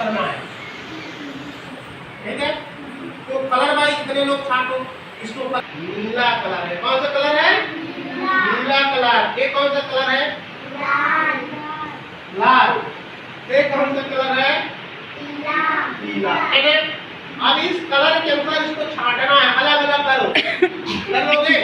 करना है, ठीक है। तो कलर भाई कितने लोग छाटो इसको। नीला कलर है, कौन सा कलर है? नीला कलर। ये कौन सा कलर है? लाल। ये कौन सा कलर है? पीला। ठीक है। अब इस कलर के अनुसार इसको छाटना है, अलग अलग करो। कर लोगे?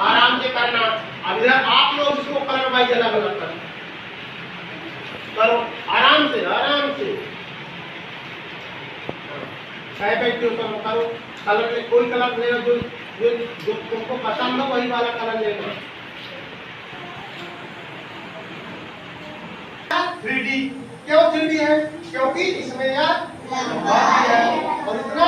आराम से करना। अब इधर आप लोग इसको कलर वाइज अलग अलग करो, आराम से आराम से। करो कलर में कोई कलर लेना जो जो जो तुमको पसंद हो वही वाला कलर लेना। 3D क्यों 3D है? क्योंकि इसमें यार लंबा भी है और इतना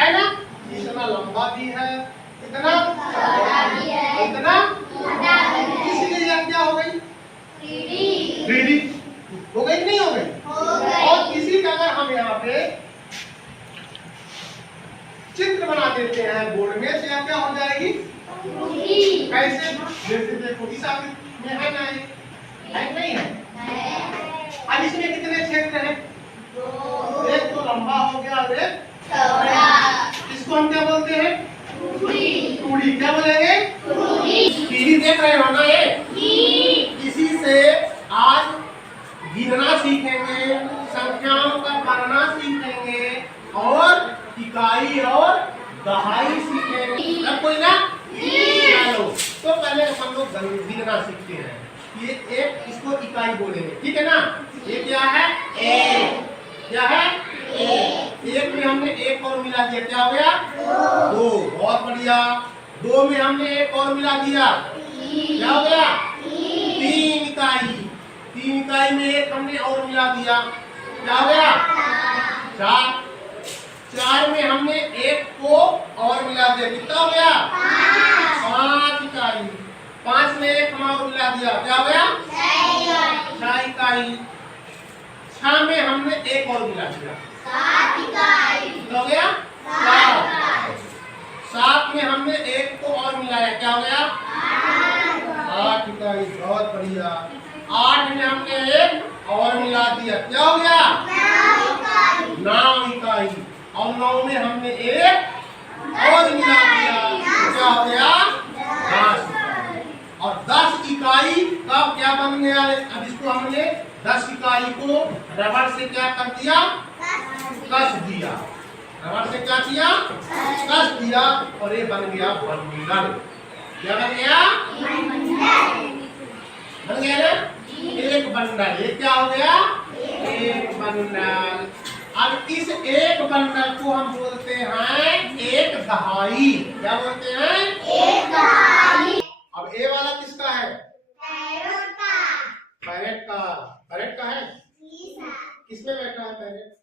है ना, इतना लंबा भी है, इतना इतना इसलिए यह क्या हो गई? 3D हो गई, नहीं हो गई? और इसी का अगर हम यहाँ पे चित्र बना देते हैं बोर्ड में तो यह क्या हो जाएगी? कैसे? जैसे देखो इस आकृति में है ना, है नहीं है? अब इसमें कितने क्षेत्र हैं? एक तो लंबा हो गया और एक चौड़ा। इसको हम क्या बोलते हैं? टूड़ी। क्या बोलेंगे? टूड़ी। देख रहे हो ना ये? इसी से आज गिनना सीखेंगे, संख्याओं का पढ़ना सीखेंगे और इकाई और दहाई सीखेंगे। अब कोई ना? चलो तो पहले हम लोग गिनना सीखते हैं। ये एक, इसको इकाई बोलेंगे, ठीक है ना? ये क्या है? एक। क्या है? एक में हमने एक और मिला दिया, क्या हो गया? दो। बहुत बढ़िया। दो में हमने एक और मिला दिया, क्या हो गया? तीन इकाई। तीन इकाई में एक हमने और मिला दिया, क्या हो गया? चार। चार में हमने एक को और मिला दिया, कितना हो गया? पांच इकाई। पांच में एक हम और मिला दिया, क्या हो गया? छह इकाई। छह में हमने एक और मिला दिया, सात इकाई। हो गया? सात। सात में हमने एक को और मिलाया, क्या हो गया? आठ इकाई। बहुत बढ़िया। आठ में हमने एक और मिला दिया, क्या हो गया? नौ इकाई। और नौ में हमने एक और मिला दिया, क्या हो गया? 10 इकाई। और 10 इकाई का क्या बन गया? अब इसको हमने 10 इकाई को रबड़ से क्या कर दिया? कस दिया। रबड़ से क्या किया? कस दिया और ये बन गया बंडल। क्या बन गया? बन गया ना? एक बंडल। ये क्या हो गया? एक बंडल। अब इस एक बंडल को हम बोलते हैं एक दहाई। क्या बोलते हैं? एक दहाई। अब ये वाला किसका है? पैरेट का। पैरेट का है? किसमें बैठा है पैरेट?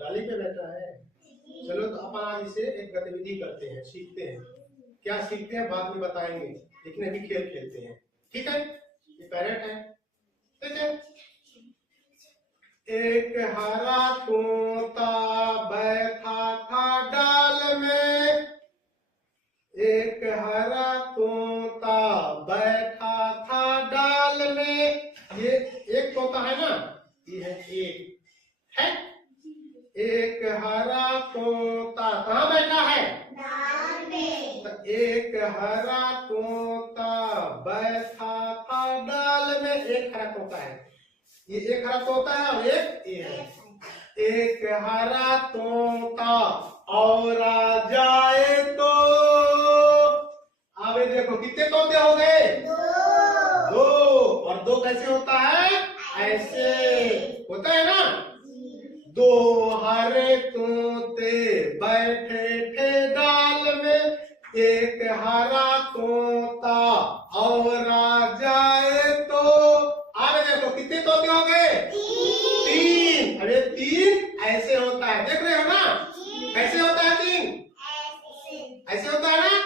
डाली पे बैठा है। चलो तो अपन आज इसे एक गतिविधि करते हैं, सीखते हैं। क्या सीखते हैं बाद में बताएंगे, लेकिन अभी खेल खेलते हैं, ठीक है? ये पैरेट है, ठीक है? एक हरा तोता बैठा था डाल में। एक हरा तोता बैठा था डाल में। ये एक तोता है ना, ये है एक, है? एक हरा तोता कहाँ बैठा है? डाल में। एक हरा तोता बैठा था डाल में। एक हरा तोता है, ये एक हरा तोता है और एक ये है। एक हरा तोता और आ जाए तो। अब देखो कितने तोते हो गए? दो। और दो कैसे होता है? ऐसे होता है ना? दो हरे तोते बैठे थे डाल में। एक हरा तोता और आ जाए तो। अब देखो कितने तोते हो गए? तीन। अरे तीन ऐसे होता है, देख रहे हो ना? कैसे होता है तीन? ऐसे होता है ना?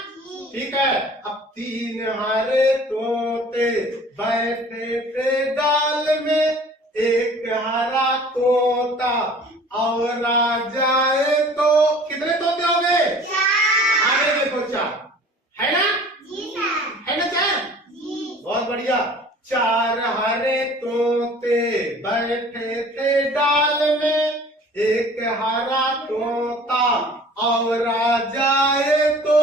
ठीक है। अब तीन हरे तोते बैठे थे डाल में। एक हरा तोता और आ जाए तो। कितने तोते हो गए? आगे देखो चार, है ना? है ना चार? बहुत बढ़िया। चार हरे बैठे थे डाल में एक हरा तोता और आ जाए तो।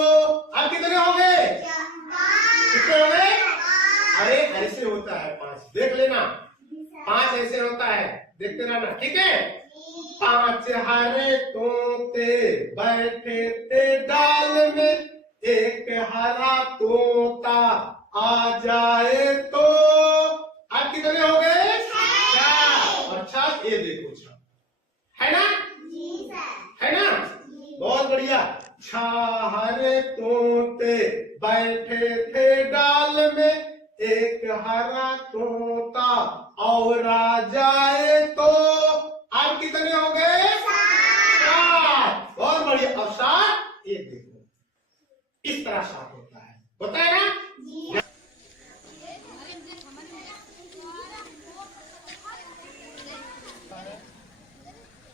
अब कितने हो गए? कितने हो गए? अरे ऐसे होता है 5, देख लेना 5 ऐसे होता है, देखते रहना, ठीक है। 5 हरे तोते बैठे थे डाल में एक हरा तोता आ जाए तो। अब कितने हो गए? 4। अच्छा ये देखो 6 है ना? है ना? बहुत बढ़िया। 6 हरे तोते बैठे थे डाल में एक हरा तोता और आ जाए तो। अब कितने हो गए? 7। बहुत बढ़िया। अब 7 ये देखो इस तरह 7 होता है ना?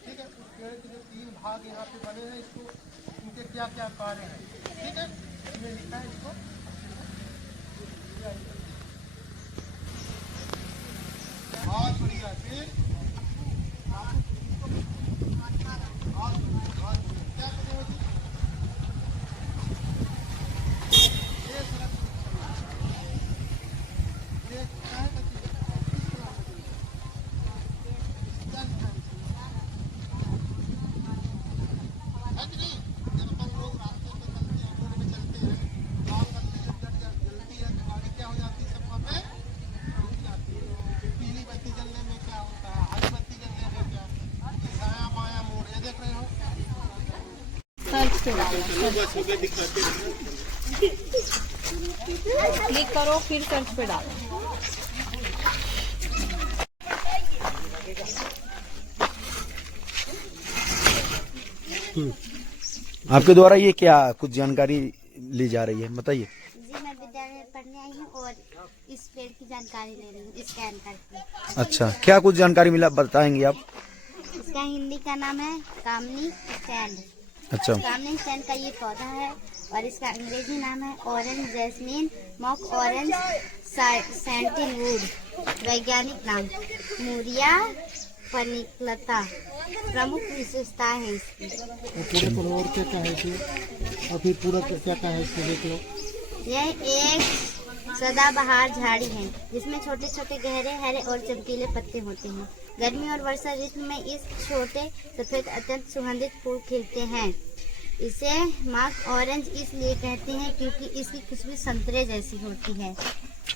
ठीक है, उस पेड़ के जो 3 भाग यहाँ पे बने हैं, इसको इनके क्या क्या कार्य हैं, ठीक है, इसमें लिखा है इसको। बहुत बढ़िया। फिर क्या करें? क्लिक करो फिर सर्च पे डालो। आपके द्वारा ये क्या कुछ जानकारी ली जा रही है, बताइए। जी मैं विद्यालय में पढ़ने आई हूँ और इस पेड़ की जानकारी ले रही हूँ स्कैन करके। अच्छा, क्या कुछ जानकारी मिला बताएंगे आप? इसका हिंदी का नाम है कामनी स्टैंड। अच्छा, कामनी स्टैंड का ये पौधा है और इसका अंग्रेजी नाम है ऑरेंज जैस्मीन मॉक ऑरेंज सैंटिनवुड। वैज्ञानिक नाम मूरिया पनिकलता। प्रमुख विशेषताएं है इसकी। और क्या क्या है इसमें? और फिर पूरा क्या क्या है इसमें देख लो। यह एक सदाबहार झाड़ी है जिसमें छोटे छोटे गहरे हरे और चमकीले पत्ते होते हैं। गर्मी और वर्षा ऋतु में इस छोटे सफेद अत्यंत सुगंधित फूल खिलते हैं। इसे मार्क ऑरेंज इसलिए कहते हैं क्योंकि इसकी खुशबू संतरे जैसी होती है।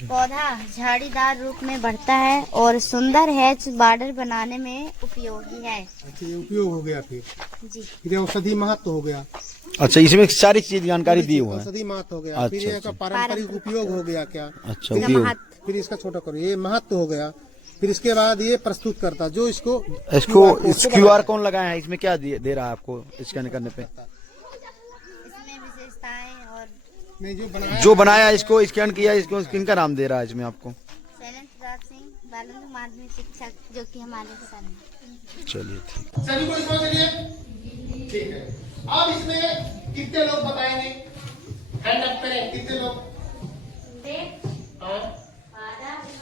पौधा झाड़ीदार रूप में बढ़ता है और सुंदर हैच बॉर्डर बनाने में उपयोगी है। अच्छा, ये उपयोग हो गया फिर जी। औषधि महत्व हो गया। अच्छा, इसमें सारी चीज जानकारी दी हुई है। औषधि महत्व हो गया। अच्छा, फिर इसका पारंपरिक उपयोग हो गया क्या? अच्छा, उपयोग। फिर इसका छोटा करो, ये महत्व हो गया। फिर इसके बाद ये प्रस्तुत करता जो इसको QR कौन लगाया है, इसमें क्या दे रहा है आपको स्कैन करने पे? इसमें विशेषताएं और जो बनाया इसको स्कैन किया, इसको किनका नाम दे रहा है इसमें आपको? शैलेंद्र प्रताप सिंह बालंद माध्यमिक शिक्षक जो कि हमारे सर हैं। चलिए ठीक। सभी को इसको चलिए ठीक है। अब इसमें कितने लोग बताएंगे? हैंड अप करें। कितने लोग?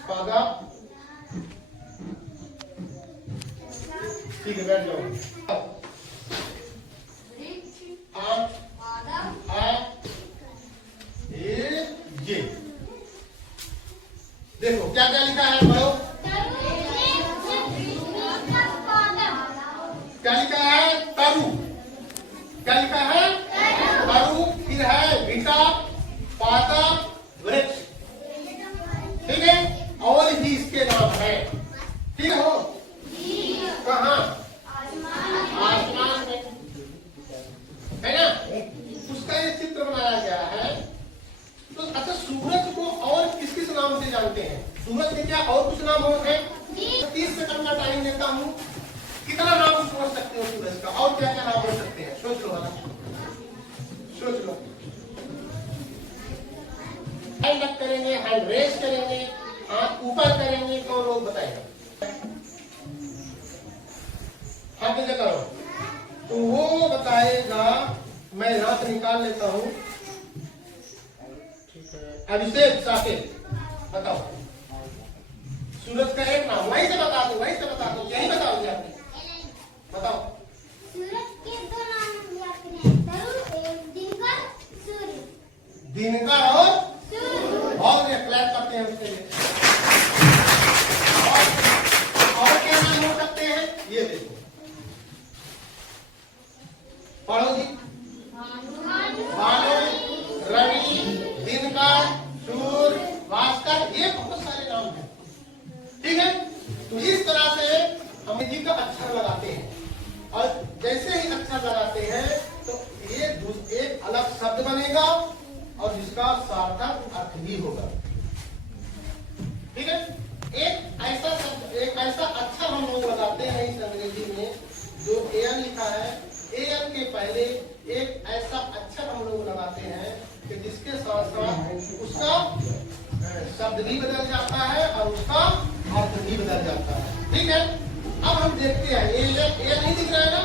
पौधा। ठीक है, बैठ जाओ। ये देखो क्या क्या लिखा है, पढ़ो। क्या लिखा है? तरु। क्या लिखा है? तरु। फिर है भिटा, पाता, वृक्ष, ठीक है, और ही इसके नाम है। ठीक हो? कहाँ? आसमान में, है ना? उसका ये चित्र बनाया गया है। तो अच्छा, सूरज को और किस किस नाम से जानते हैं? सूरज के क्या और कुछ नाम और है? 30 सेकंड का टाइम देता हूँ। कितना नाम सोच सकते हो सूरज का? और क्या क्या नाम हो सकते हैं? सोच लो, सोच लो। हैंड अप करेंगे, हैंड रेस करेंगे, हाथ ऊपर करेंगे, कौन लोग बताएंगे? हाथ नीचे करो तो वो बताएगा। मैं यहाँ से निकाल लेता हूँ। अभिषेक साकेत बताओ। सूरज का एक नाम वहीं से बता दो, वहीं से बता दो, यही बताओगे आप? बताओ। सूरज के दो नाम याद करें, दिनकर, सूर्य। दिनकर और सूर्य। बहुत बढ़िया, क्लैप करते हैं उसके लिए। और क्या नाम हो सकते हैं? ये देखो, पढ़ो जी। भानु, रवि, दिनकर, सूर्य, भास्कर, ये बहुत सारे नाम हैं। ठीक है, तो इस तरह से हम हिंदी का अक्षर लगाते हैं, और जैसे ही अक्षर लगाते हैं तो ये एक अलग शब्द बनेगा और जिसका सार्थक अर्थ भी होगा। ठीक है, एक ऐसा शब्द, एक ऐसा अक्षर हम लोग लगाते हैं इस अंग्रेजी में जो एन लिखा है, एन के पहले एक ऐसा अक्षर हम लोग लगाते हैं कि जिसके साथ साथ उसका शब्द भी बदल जाता है और उसका अर्थ भी बदल जाता है। ठीक है, अब हम देखते हैं, ये नहीं दिख रहा है ना?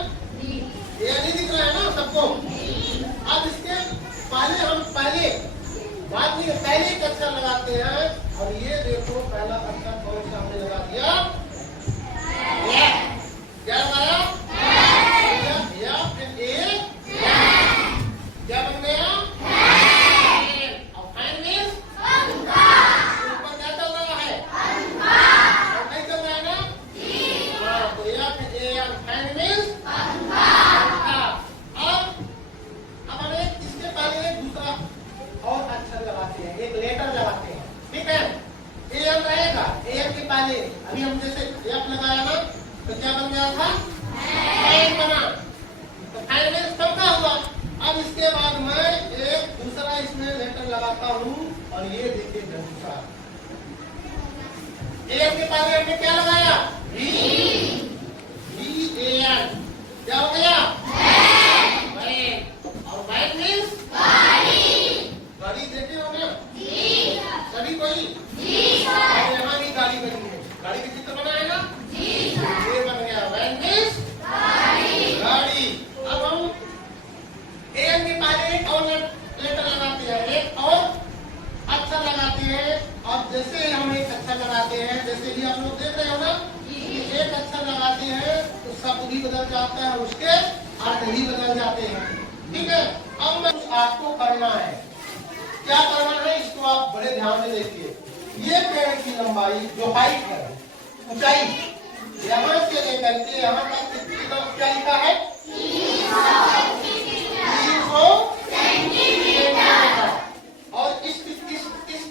ये नहीं दिख रहा है ना सबको? अब इसके पहले हम बाद में पहले एक अक्षर लगाते हैं, और ये देखो पहला अक्षर कौन सा हमने लगा दिया? क्या लगाया? क्या बन गया? और फैन मीन्स ऊपर क्या चल रहा है? नहीं चल रहा है ना? हाँ, तो यह फैन मीन्स अब हमें इसके पहले एक दूसरा और अक्षर लगाते हैं, एक लेटर लगाते हैं। ठीक है, एन रहेगा, एन के पहले अभी हम जैसे एफ लगाया ना, तो क्या बन गया था? फैन बना, तो फैन मीन्स सबका हुआ। अब इसके बाद मैं एक दूसरा इसमें लेटर लगाता हूँ, और ये देखिए दूसरा ए के पहले हमने क्या लगाया? V A N, क्या हो गया? वैन। और वैन मीन्स गाड़ी देते हो ना? सभी कोई? और यहाँ भी गाड़ी बनी है, गाड़ी का चित्र बना है ना? ये बन गया, वैन मीन्स गाड़ी। अब हम एन के पहले एक और लेटर लगाते हैं, एक और अक्षर लगाते हैं, और जैसे हम एक अक्षर लगाते हैं, जैसे भी आप लोग देख रहे हो ना, एक अक्षर लगाते हैं तो शब्द भी बदल जाता है, उसके अर्थ भी बदल जाते हैं। ठीक है, अब मैं आपको करना है, क्या करना है इसको आप बड़े ध्यान से देखिए। ये पेड़ की लंबाई जो हाइट है, ऊंचाई, यहाँ से लेकर के यहाँ तक कितना क्या लिखा है? 300 सेंटीमीटर। और इस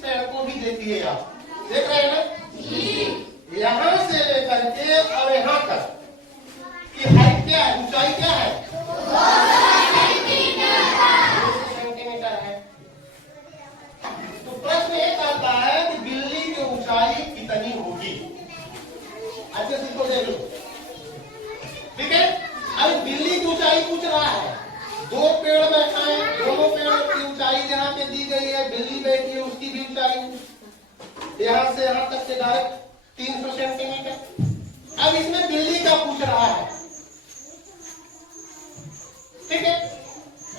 पेड़ को भी देखिए, आप देख रहे हैं ना? यहाँ से लेकर के और यहाँ तक की हाइट क्या है, ऊंचाई क्या है? 200 सेंटीमीटर है। तो प्रश्न एक आता है कि बिल्ली की ऊंचाई कितनी होगी? अच्छा इसको देख लो। ठीक है, अब बिल्ली की ऊंचाई पूछ रहा है, दो पेड़ बैठा है, दोनों पेड़ की ऊंचाई यहाँ पे दी गई है, बिल्ली बैठी है उसकी भी ऊंचाई यहाँ से यहाँ तक के डायरेक्ट 300 सेंटीमीटर। अब इसमें बिल्ली का पूछ रहा है। ठीक है,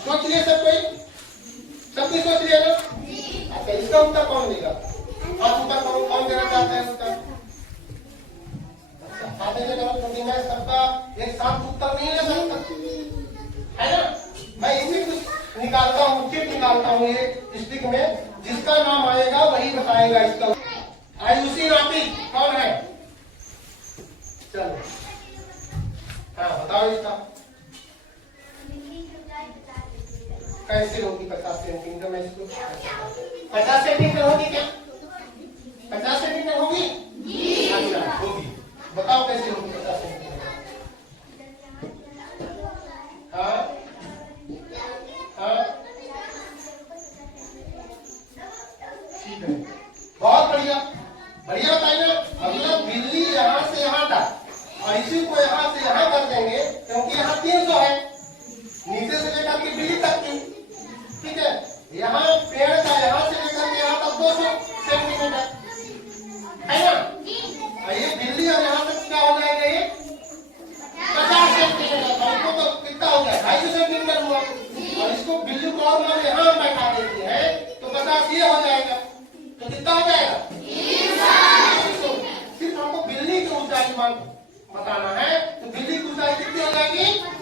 सोच लिए सब कोई? सबकी सोच लिया ना? अच्छा, इसका उत्तर कौन देगा? आप उत्तर कौन देना चाहते हैं उत्तर? क्योंकि मैं सबका एक साथ उत्तर नहीं ले सकता, है ना? मैं इसी कुछ निकालता हूँ, चिट निकालता हूँ ये स्टिक में, जिसका नाम आएगा वही बताएगा इसका। आयुषी रापी कौन है? चलो, हाँ बताओ इसका कैसे होगी? 50 सेंटीमीटर में इसको 50 सेंटीमीटर होगी क्या? 50 सेंटीमीटर होगी? अच्छा होगी, बताओ कैसे होगी 50 सेंटीमीटर? हाँ हाँ, ठीक है, बहुत बढ़िया, बढ़िया बताइए ना। मतलब बिल्ली यहाँ से यहाँ तक, और इसी को यहाँ से यहाँ कर देंगे, क्योंकि यहाँ 300 है, नीचे से लेकर के बिल्ली तक की। ठीक है, यहाँ पेड़ का यहाँ से लेकर के यहाँ तक 200 सेंटीमीटर है ना? ये बिल्ली और यहाँ तक क्या हो जाएगा? ये 50 सेंटीमीटर। तो कितना हो गया? 250 सेंटीमीटर हुआ। और इसको बिल्ली को और मान यहाँ बैठा देते हैं तो 50 ये हो जाएगा, तो कितना हो जाएगा? 300। सिर्फ बताना है। तो बिल्ली की ऊंचाई कितनी हो जाएगी?